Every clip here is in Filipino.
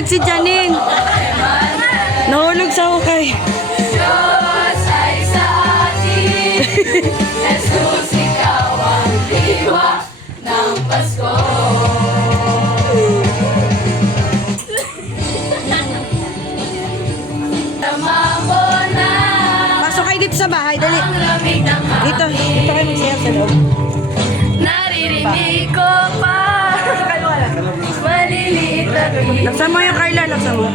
Nahulog si Janine. Nahulog sa hukay. Diyos ay sa atin. Jesus, ikaw ang diwa ng Pasko. Tama mo na. Pasok kayo dito sa bahay, dali. Ang lamig ng Dito kayo magsiyaw sa loob. naririnig ko pa. Maliliit na tuwing Laksan mo yung Carla, laksan mo.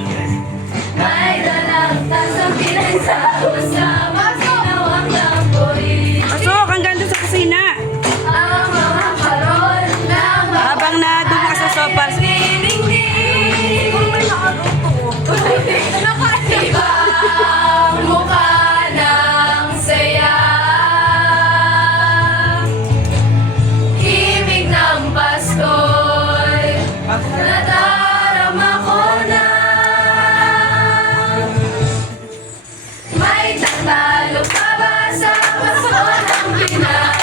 may dalang tasang pinagsama. Sinawang lampoy. Pasok, hanggang doon sa kusina. Ang mga parol ng Habang nadubo ka sa sopas. dinding. Ibang mukha ng saya. Himig ng Pasko'y nadarama ko na. May tatalo pa ba sa Pasko ng Pinas?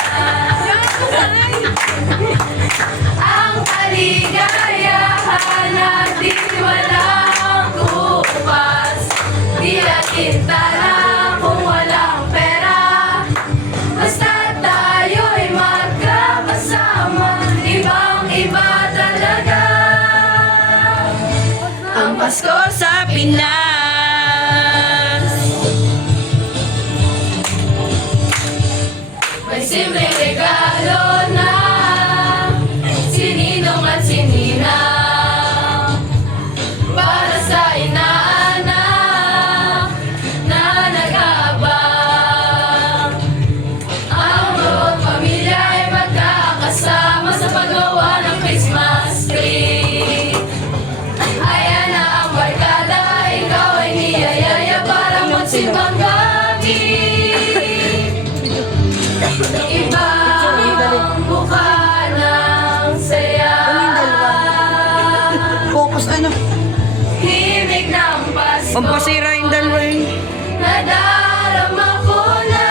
Ang kaligayahan natin walang kupas. Di natin tala kung walang pera. Basta tayo'y magkakasama. Ibang-iba talaga ang Pasko sa Pinas. May simpleng regalo na sininong at sinina para sa inaanak na nag-aabang. Ang bawat pamilya ay magkakasama sa paggawa ng Christmas tree. Ayan na ang barkada, ikaw ay niyayaya para magsimbang gabi. Ibang mukha ng saya. Focus, ano? Himig ng Pasko. Pampasira yung dalawa yun. Nadarama ko na.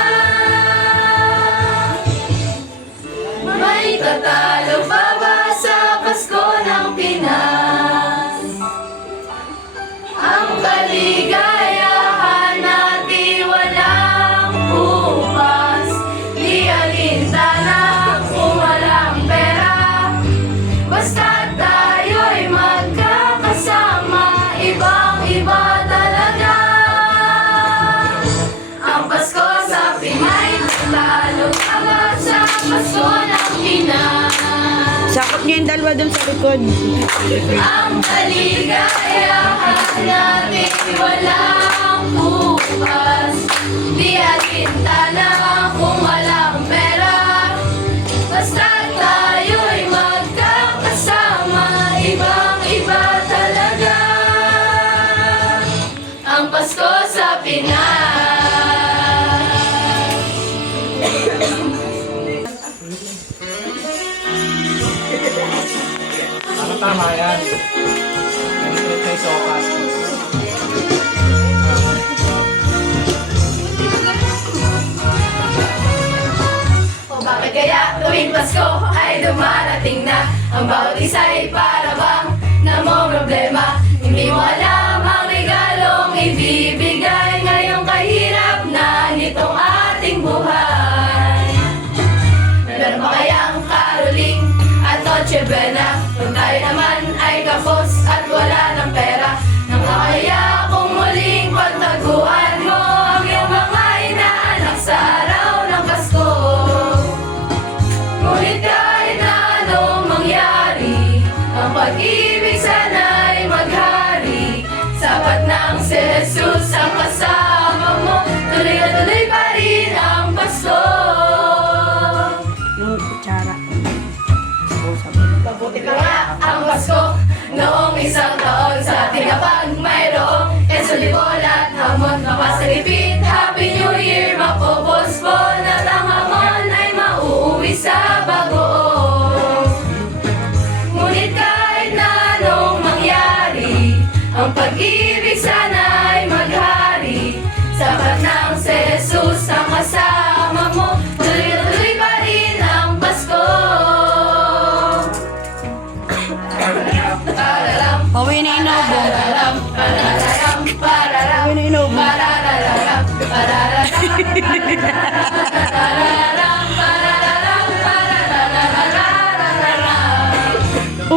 May tatalo pa ba sa Pasko ng Pinas? Ang kaligayahan natin walang upas. Di alintana kung walang pera. Basta tayo'y magkakasama. Ibang-iba talaga ang Pasko sa Pinay. Lalo pa ba sa Pasko ng Pinas? Sakot niyo yung dalawa dun sa likod. Ang kaligayahan natin walang bukas. Di alintana kung walang pera. Basta tayo'y magkakasama. Ibang-iba talaga ang Pasko sa Pinas. Tama yan. Yung kay Sokas. O bakit kaya tuwing Pasko ay dumarating na? Ang bawat isa'y para bang namomroblema. Hindi mo alam ang regalong ibibigay ngayong kahirap na nitong ating buhay. Meron pa kayang karoling at Noche Buena? Kung tayo naman ay kapos at wala ng pera, nang kaya kung muling pagtaguan mo ang iyong mga inaanak sa araw ng Pasko. Ngunit kahit na anong mangyari, ang pag-ibig sana'y maghari. Sapat nang si Jesus ang kasama mo, tuloy na tuloy pa rin ang Pasko. Yung kutsara. Mabuti pa nga ang Pasko noong isang taon sa ating kapag mayroong esolibol at hamon. Mapasalipit, Happy New Year, mapopospon at ang hamon ay mauuwi sa bagoong. Ngunit kahit na anong mangyari, ang pag-ibig sana'y maghari.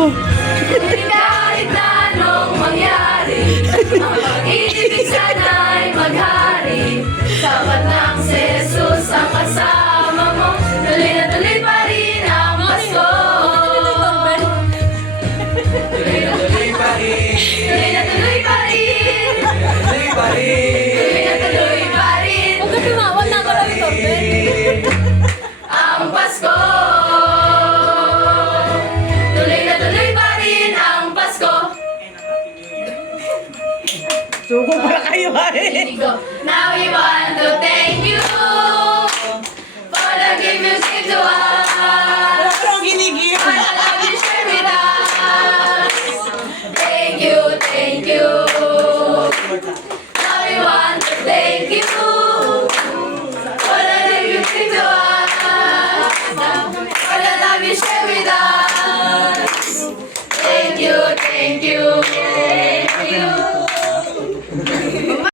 Ngunit kahit na anong mangyari, ang pag-ibig sana'y maghari. Sapat nang si Jesus ang kasama mo, tuloy na tuloy pa rin ang Pasko. Tuloy na tuloy pa rin. Tuloy na tuloy pa rin. Tuloy pa rin. Tuloy na tuloy pa rin. Huwag ka tumawa na ako lang ito, Ben. Ang Pasko. Tuloy na tuloy pa rin ang Pasko. Suko pala kayo ay. Now we want to thank you for the gift you gave to us. Parang ginigil. For the love you share with us. Thank you, thank you. Now we want to thank you for the gift you gave to us. For the love you share with us. Thank you, thank you.